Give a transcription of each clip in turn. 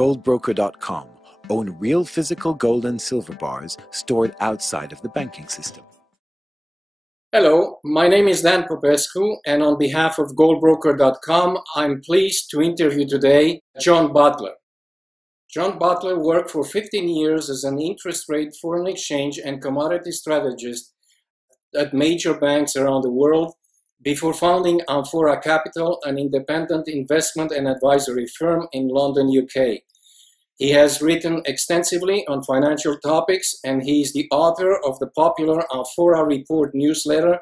GoldBroker.com own real physical gold and silver bars stored outside of the banking system. Hello, my name is Dan Popescu, and on behalf of GoldBroker.com, I'm pleased to interview today John Butler. John Butler worked for 15 years as an interest rate, foreign exchange, and commodity strategist at major banks around the world before founding Amphora Capital, an independent investment and advisory firm in London, UK. He has written extensively on financial topics, and he is the author of the popular Amphora Report newsletter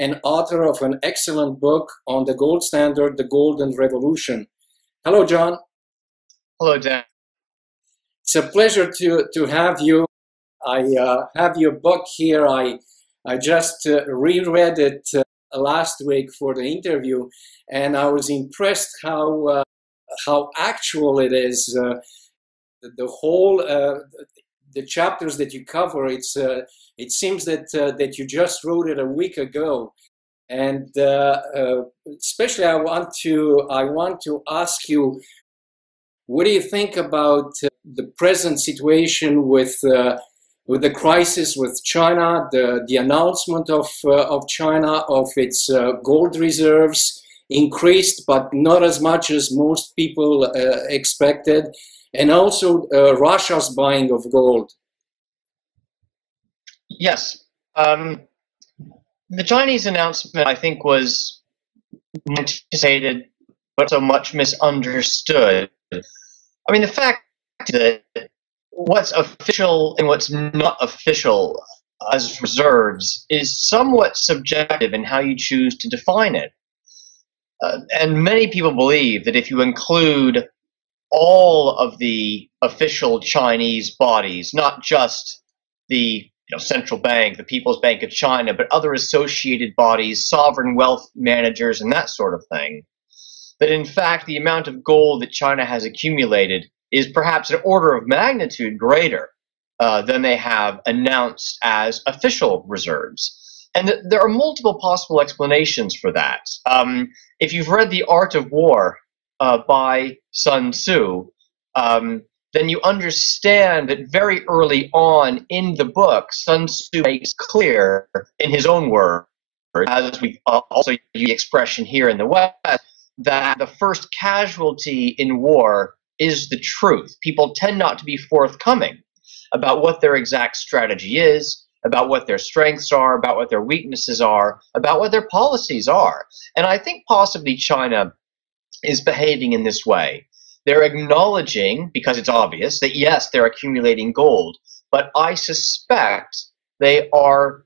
and author of an excellent book on the gold standard, The Golden Revolution. Hello, John. Hello, Dan. It's a pleasure to have you. I have your book here. I just reread it last week for the interview, and I was impressed how actual it is. The whole the chapters that you cover, it seems that you just wrote it a week ago, and especially I want to ask you, what do you think about the present situation with the crisis with China, the announcement of China of its gold reserves increased, but not as much as most people expected, and also Russia's buying of gold? Yes. The Chinese announcement, I think, was anticipated, but so much misunderstood. I mean, the fact that what's official and what's not official as reserves is somewhat subjective in how you choose to define it. And many people believe that if you include all of the official Chinese bodies, not just the central bank, the People's Bank of China, but other associated bodies, sovereign wealth managers, and that sort of thing, that in fact the amount of gold that China has accumulated is perhaps an order of magnitude greater than they have announced as official reserves. And there are multiple possible explanations for that. If you've read The Art of War by Sun Tzu, then you understand that very early on in the book, Sun Tzu makes clear in his own words, as we also use the expression here in the West, that the first casualty in war is the truth. People tend not to be forthcoming about what their exact strategy is, about what their strengths are, about what their weaknesses are, about what their policies are. And I think possibly China is behaving in this way. They're acknowledging, because it's obvious, that yes, they're accumulating gold, but I suspect they are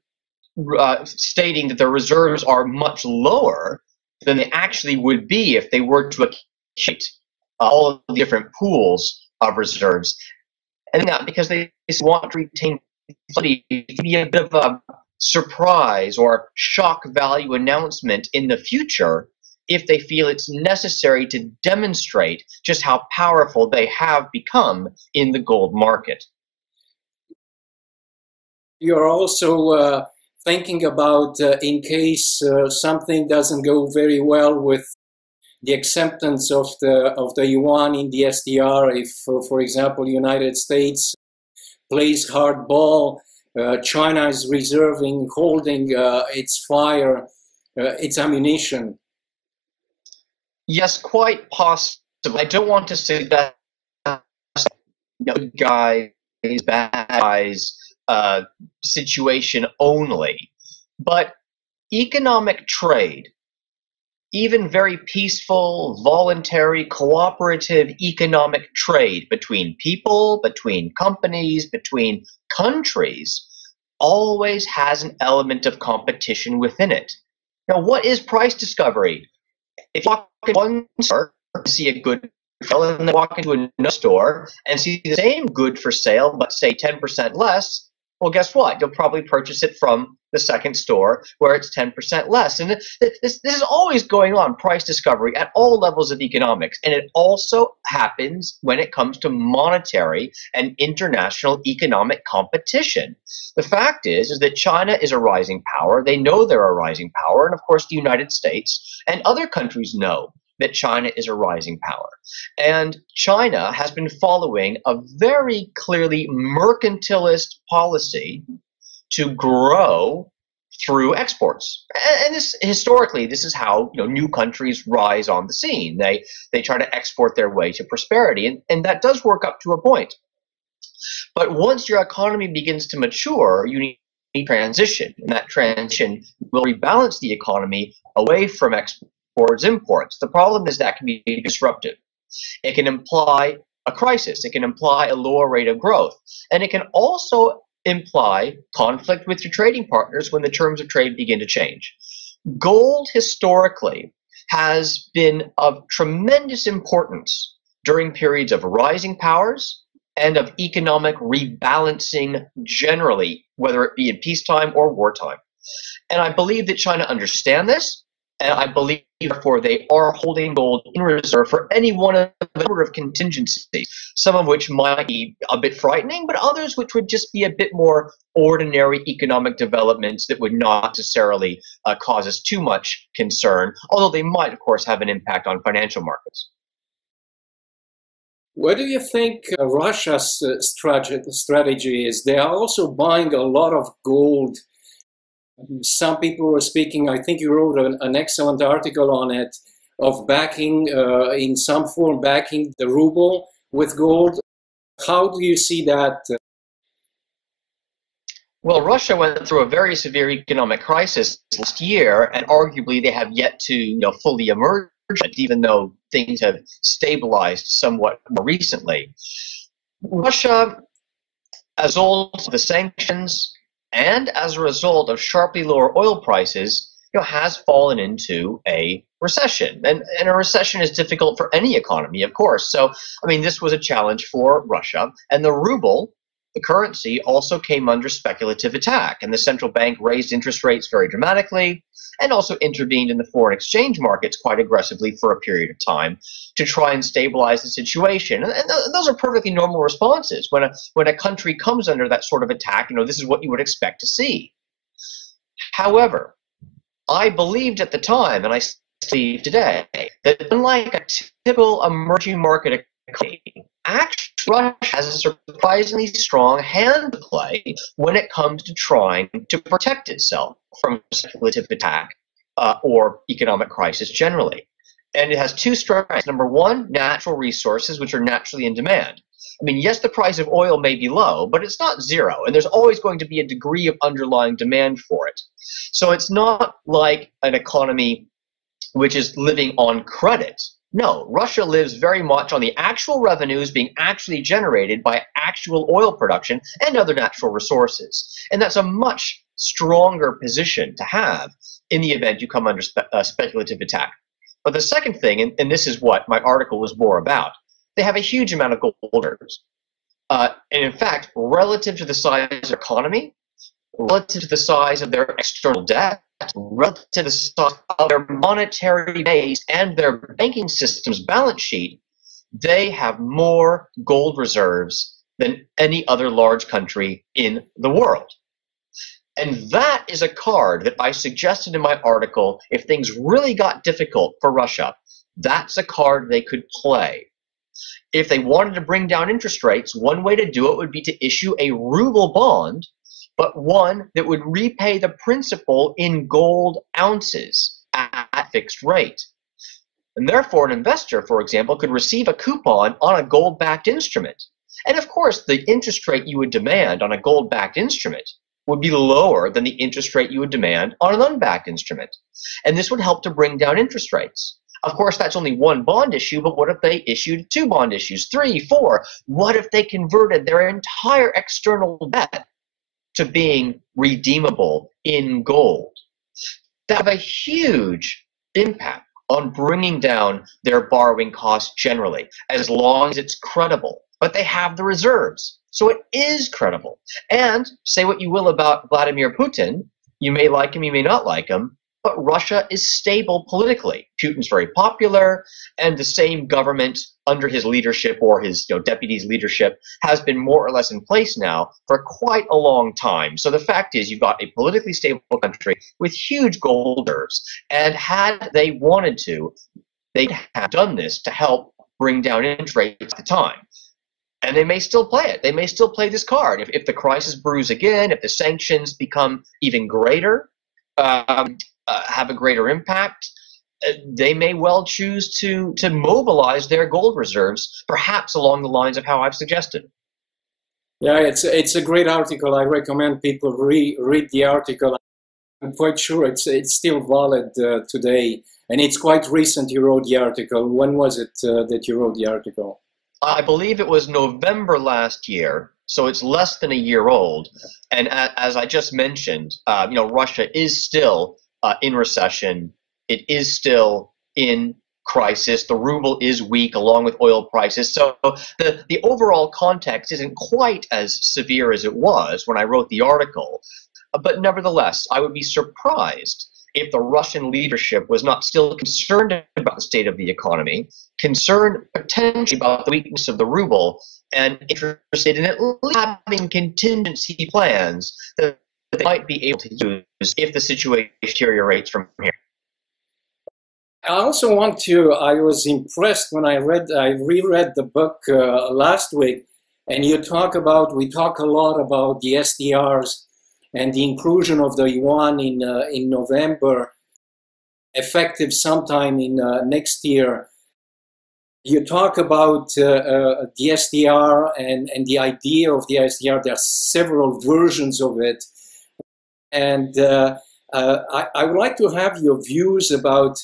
stating that their reserves are much lower than they actually would be if they were to accumulate all of the different pools of reserves. And not because they want to retain stability, to be a bit of a surprise or shock value announcement in the future if they feel it's necessary to demonstrate just how powerful they have become in the gold market. You're also thinking about in case something doesn't go very well with the acceptance of the yuan in the SDR, if, for example, United States plays hardball, China is holding its fire, its ammunition. Yes, quite possible. I don't want to say that good guys, bad guys situation only, but economic trade, even very peaceful, voluntary, cooperative economic trade between people, between companies, between countries, always has an element of competition within it. Now, what is price discovery? If you walk into one store and see a good for sale, and then walk into another store and see the same good for sale, but say 10% less, well, guess what? You'll probably purchase it from the second store where it's 10% less. And this is always going on, price discovery at all levels of economics. And it also happens when it comes to monetary and international economic competition. The fact is that China is a rising power. They know they're a rising power. And of course, the United States and other countries know that China is a rising power. And China has been following a very clearly mercantilist policy to grow through exports. And this, historically, this is how new countries rise on the scene. They try to export their way to prosperity, and that does work up to a point. But once your economy begins to mature, you need transition, and that transition will rebalance the economy away from exports imports. The problem is that can be disruptive. It can imply a crisis. It can imply a lower rate of growth, and it can also imply conflict with your trading partners when the terms of trade begin to change. Gold historically has been of tremendous importance during periods of rising powers and of economic rebalancing generally, whether it be in peacetime or wartime. And I believe that China understand this, and I believe, therefore, they are holding gold in reserve for any one of a number of contingencies, some of which might be a bit frightening, but others which would just be a bit more ordinary economic developments that would not necessarily cause us too much concern, although they might, of course, have an impact on financial markets. What do you think Russia's strategy is? They are also buying a lot of gold. Some people were speaking, I think you wrote an excellent article on it, of backing, in some form, backing the ruble with gold. How do you see that? Well, Russia went through a very severe economic crisis last year, and arguably they have yet to fully emerge, even though things have stabilized somewhat more recently. Russia, as a result of the sanctions and as a result of sharply lower oil prices, has fallen into a recession. And a recession is difficult for any economy, of course. So, I mean, this was a challenge for Russia. And the ruble, the currency, also came under speculative attack. And the central bank raised interest rates very dramatically and also intervened in the foreign exchange markets quite aggressively for a period of time to try and stabilize the situation. And those are perfectly normal responses. When a country comes under that sort of attack, this is what you would expect to see. However, I believed at the time, and I believe today, that unlike a typical emerging market economy, actually Russia has a surprisingly strong hand to play when it comes to trying to protect itself from speculative attack or economic crisis generally. And it has two strengths. Number one, natural resources, which are naturally in demand. I mean, yes, the price of oil may be low, but it's not zero, and there's always going to be a degree of underlying demand for it. So it's not like an economy which is living on credit. No, Russia lives very much on the actual revenues being actually generated by actual oil production and other natural resources. And that's a much stronger position to have in the event you come under speculative attack. But the second thing, and this is what my article was more about, they have a huge amount of gold reserves. And in fact, relative to the size of their economy, relative to the size of their external debt, relative to the size of their monetary base and their banking system's balance sheet, they have more gold reserves than any other large country in the world. And that is a card that I suggested in my article. If things really got difficult for Russia, that's a card they could play. If they wanted to bring down interest rates, one way to do it would be to issue a ruble bond, but one that would repay the principal in gold ounces at fixed rate. And therefore, an investor, for example, could receive a coupon on a gold-backed instrument. And of course, the interest rate you would demand on a gold-backed instrument would be lower than the interest rate you would demand on an unbacked instrument. And this would help to bring down interest rates. Of course, that's only one bond issue, but what if they issued 2 bond issues, 3, 4? What if they converted their entire external debt to being redeemable in gold? That would have a huge impact on bringing down their borrowing costs generally, as long as it's credible. But they have the reserves, so it is credible. And say what you will about Vladimir Putin, you may like him, you may not like him, but Russia is stable politically. Putin's very popular, and the same government under his leadership or his deputy's leadership has been more or less in place now for quite a long time. So the fact is, you've got a politically stable country with huge gold reserves, and had they wanted to, they have done this to help bring down interest rates at the time. And they may still play it. They may still play this card. If the crisis brews again, if the sanctions become even greater, have a greater impact, they may well choose to mobilize their gold reserves, perhaps along the lines of how I've suggested. Yeah, it's a great article. I recommend people read the article. I'm quite sure it's still valid today, and it's quite recent. You wrote the article. When was it that you wrote the article? I believe it was November last year, so it's less than a year old. And as I just mentioned, Russia is still in recession. It is still in crisis. The ruble is weak along with oil prices. So the overall context isn't quite as severe as it was when I wrote the article. But nevertheless, I would be surprised if the Russian leadership was not still concerned about the state of the economy, concerned potentially about the weakness of the ruble, and interested in at least having contingency plans that they might be able to use if the situation deteriorates from here. I also want to, I was impressed when I reread the book last week, and we talk a lot about the SDRs and the inclusion of the yuan in November, effective sometime in next year. You talk about the SDR and the idea of the SDR. There are several versions of it. And I would like to have your views about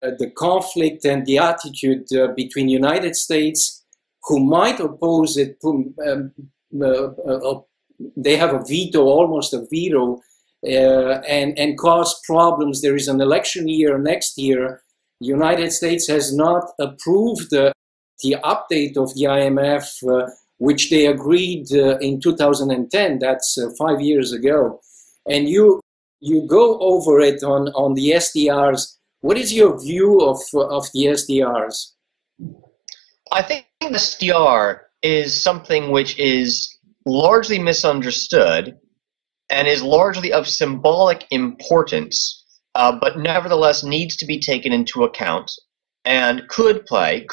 the conflict and the attitude between the United States, who might oppose it. They have a veto, almost a veto, and cause problems. There is an election year next year. The United States has not approved the update of the IMF, which they agreed in 2010. That's 5 years ago. And you go over it on the SDRs. What is your view of the SDRs? I think the SDR is something which is largely misunderstood and is largely of symbolic importance, but nevertheless needs to be taken into account and could play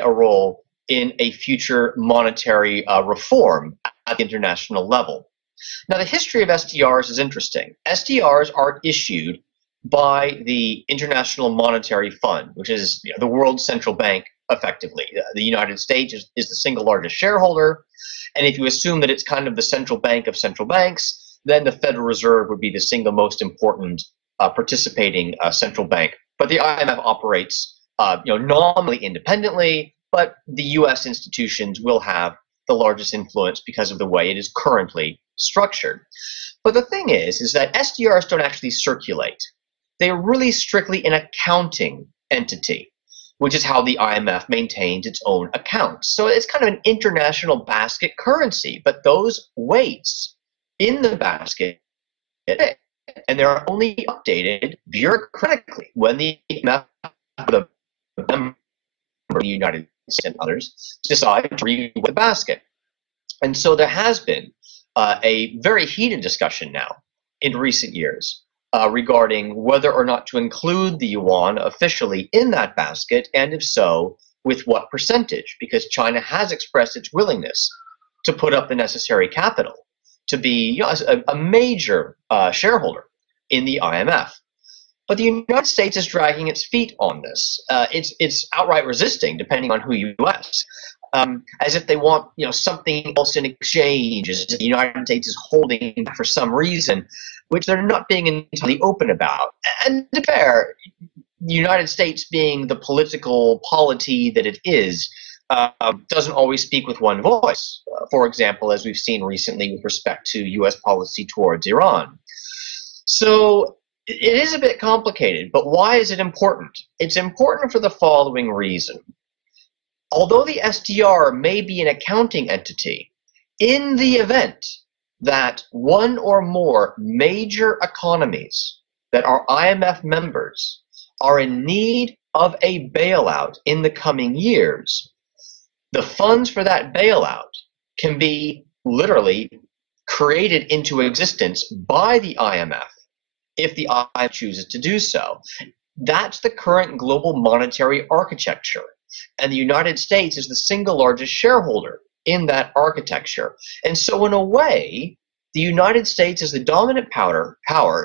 a role in a future monetary reform at the international level. Now, the history of SDRs is interesting. SDRs are issued by the International Monetary Fund, which is the world's central bank, effectively. The United States is the single largest shareholder, and if you assume that it's kind of the central bank of central banks, then the Federal Reserve would be the single most important participating central bank. But the IMF operates nominally independently, but the U.S. institutions will have the largest influence because of the way it is currently structured. But the thing is that SDRs don't actually circulate. They are really strictly an accounting entity, which is how the IMF maintains its own accounts. So it's kind of an international basket currency, but those weights in the basket, and they're only updated bureaucratically when the IMF, the member of the United States and others, decide to review the basket. And so there has been a very heated discussion now in recent years regarding whether or not to include the yuan officially in that basket, and if so, with what percentage, because China has expressed its willingness to put up the necessary capital to be a major shareholder in the IMF. But the United States is dragging its feet on this. It's outright resisting, depending on who you ask, as if they want something else in exchange, as if the United States is holding back for some reason, which they're not being entirely open about. And to be fair, the United States, being the political polity that it is, doesn't always speak with one voice. For example, as we've seen recently with respect to U.S. policy towards Iran. So it is a bit complicated, but why is it important? It's important for the following reason. Although the SDR may be an accounting entity, in the event that one or more major economies that are IMF members are in need of a bailout in the coming years, the funds for that bailout can be literally created into existence by the IMF if the IMF chooses to do so. That's the current global monetary architecture. And the United States is the single largest shareholder in that architecture. And so in a way, the United States is the dominant power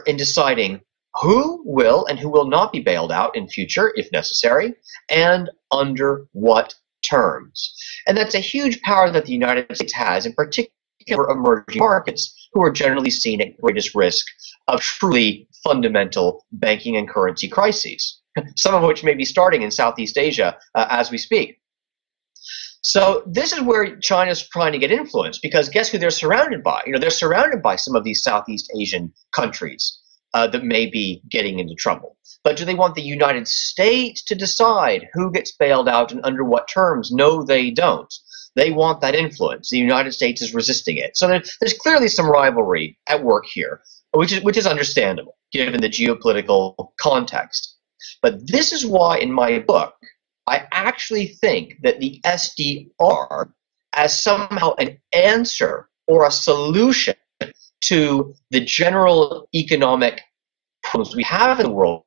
in deciding who will and who will not be bailed out in future, if necessary, and under what terms. And that's a huge power that the United States has, in particular emerging markets, who are generally seen at greatest risk of truly fundamental banking and currency crises, some of which may be starting in Southeast Asia as we speak. So this is where China's trying to get influence, because guess who they're surrounded by? They're surrounded by some of these Southeast Asian countries that may be getting into trouble. But do they want the United States to decide who gets bailed out and under what terms? No, they don't. They want that influence. The United States is resisting it. So there's clearly some rivalry at work here, which is understandable given the geopolitical context. But this is why in my book, I actually think that the SDR as somehow an answer or a solution to the general economic problems we have in the world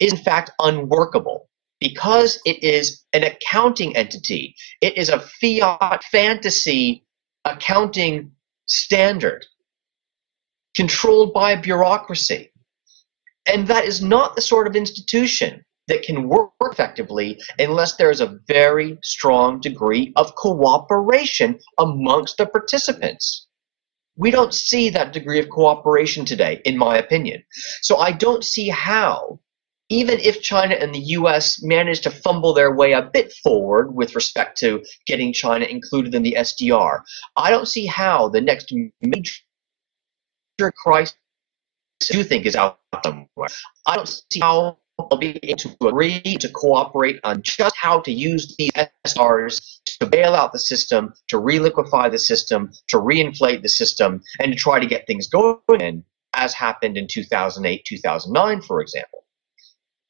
is in fact unworkable, because it is an accounting entity. It is a fiat fantasy accounting standard controlled by a bureaucracy. And that is not the sort of institution that can work effectively unless there is a very strong degree of cooperation amongst the participants. We don't see that degree of cooperation today, in my opinion. So I don't see how, even if China and the US manage to fumble their way a bit forward with respect to getting China included in the SDR, I don't see how the next major crisis I do think is out somewhere. I don't see how they'll be able to agree to cooperate on just how to use these SDRs to bail out the system, to reliquefy the system, to reinflate the system, and to try to get things going again, as happened in 2008, 2009, for example.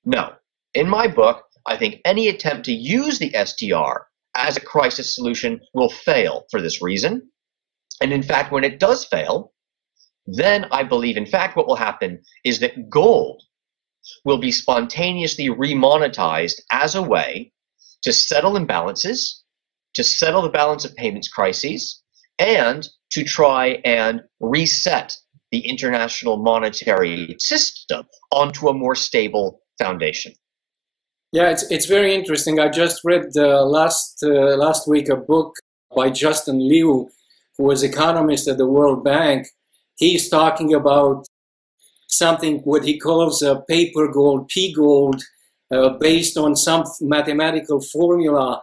No. In my book, I think any attempt to use the SDR as a crisis solution will fail for this reason. And in fact, when it does fail, then I believe, in fact, what will happen is that gold will be spontaneously remonetized as a way to settle imbalances, to settle the balance of payments crises, and to try and reset the international monetary system onto a more stable foundation. Yeah, it's very interesting. I just read last week a book by Justin Liu, who was economist at the World Bank. He's talking about something, what he calls a paper gold, P-gold, based on some mathematical formula,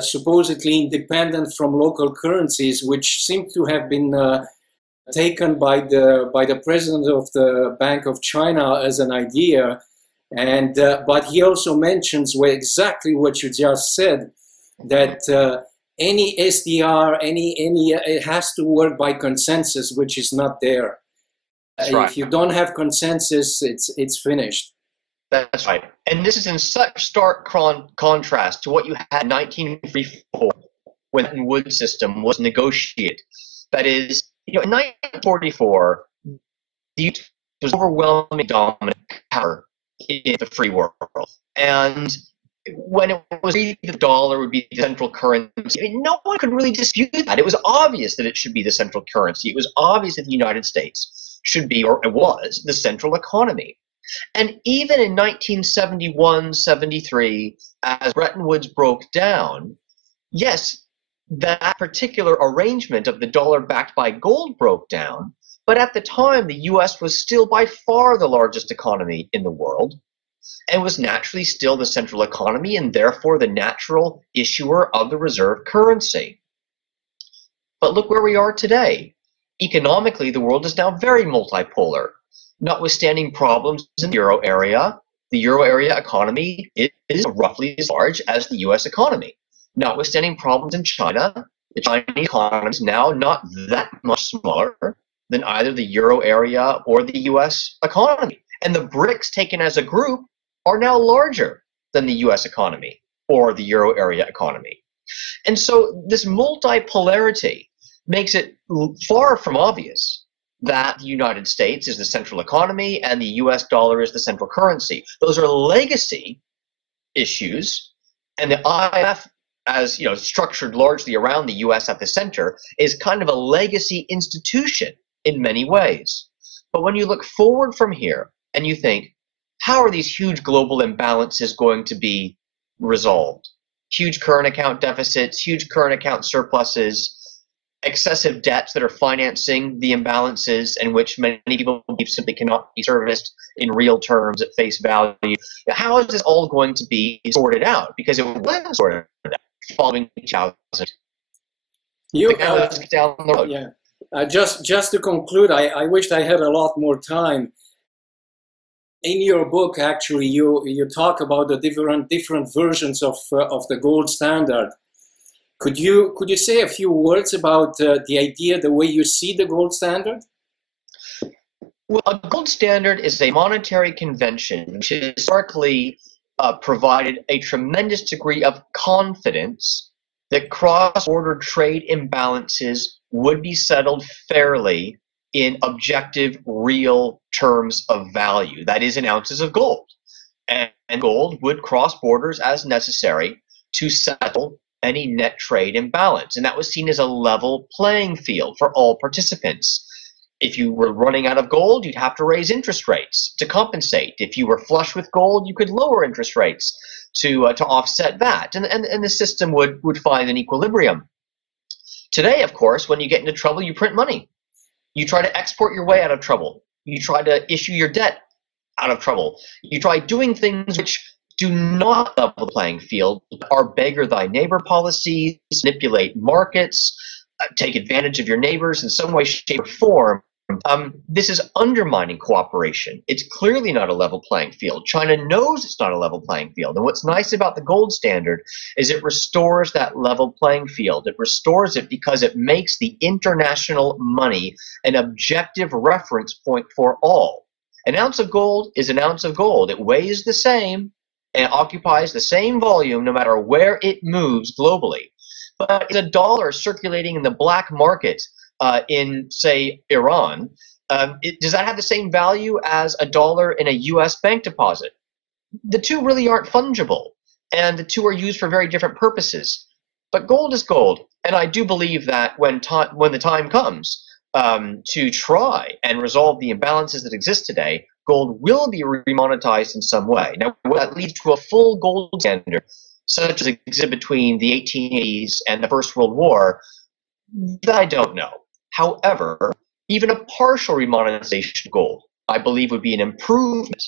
supposedly independent from local currencies, which seem to have been taken by the president of the Bank of China as an idea. And but he also mentions exactly what you just said, that any SDR, it has to work by consensus, which is not there. Right. If you don't have consensus, it's finished. That's right. And this is in such stark contrast to what you had in 1944 when the Wood system was negotiated. That is, in 1944, the U.S. was overwhelmingly dominant power in the free world. And when it was agreed the dollar would be the central currency, no one could really dispute that. It was obvious that it should be the central currency. It was obvious that the United States should be, or it was, the central economy. And even in 1971-73, as Bretton Woods broke down, yes, that particular arrangement of the dollar backed by gold broke down, but at the time the US was still by far the largest economy in the world, and was naturally still the central economy and therefore the natural issuer of the reserve currency. But look where we are today. Economically, the world is now very multipolar. Notwithstanding problems in the euro area economy is roughly as large as the US economy. Notwithstanding problems in China, the Chinese economy is now not that much smaller than either the euro area or the US economy. And the BRICS taken as a group are now larger than the US economy or the euro area economy. And so this multipolarity makes it far from obvious that the United States is the central economy and the US dollar is the central currency. Those are legacy issues, and the IMF, as structured largely around the US at the center, is kind of a legacy institution in many ways. But when you look forward from here and you think, how are these huge global imbalances going to be resolved? Huge current account deficits, huge current account surpluses, excessive debts that are financing the imbalances, and which many people believe simply cannot be serviced in real terms at face value. How is this all going to be sorted out? Because it wasn't sorted out following 2000. Down the road. Yeah. Just to conclude, I wished I had a lot more time. In your book, actually, you talk about the different versions of the gold standard. Could you say a few words about the idea, the way you see the gold standard? Well, a gold standard is a monetary convention which historically provided a tremendous degree of confidence that cross-border trade imbalances would be settled fairly in objective, real terms of value. That is, in ounces of gold. And gold would cross borders as necessary to settle any net trade imbalance. And that was seen as a level playing field for all participants. If you were running out of gold, you'd have to raise interest rates to compensate. If you were flush with gold, you could lower interest rates to offset that. And the system would find an equilibrium. Today, of course, when you get into trouble, you print money. You try to export your way out of trouble. You try to issue your debt out of trouble. You try doing things which do not level the playing field, are beggar thy neighbor policies, manipulate markets, take advantage of your neighbors in some way, shape, or form. This is undermining cooperation. It's clearly not a level playing field. China knows it's not a level playing field. And what's nice about the gold standard is it restores that level playing field. It restores it because it makes the international money an objective reference point for all. An ounce of gold is an ounce of gold. It weighs the same and occupies the same volume no matter where it moves globally. But it's a dollar circulating in the black market in, say, Iran. Does that have the same value as a dollar in a US bank deposit? The two really aren't fungible, and the two are used for very different purposes. But gold is gold, and I do believe that when the time comes to try and resolve the imbalances that exist today, gold will be remonetized in some way. Now, that leads to a full gold standard, such as existed between the 1880s and the First World War, that I don't know. However, even a partial remonetization of gold, I believe, would be an improvement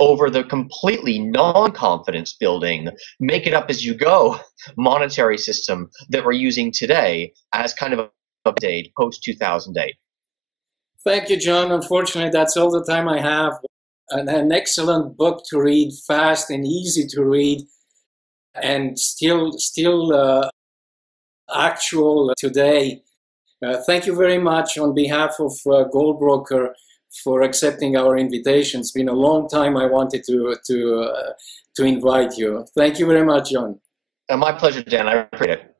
over the completely non-confidence building, make it up as you go monetary system that we're using today as kind of an update post-2008. Thank you, John. Unfortunately, that's all the time I have. An excellent book to read, fast and easy to read, and still actual today. Thank you very much on behalf of GoldBroker for accepting our invitation. It's been a long time I wanted to invite you. Thank you very much, John. My pleasure, Dan. I appreciate it.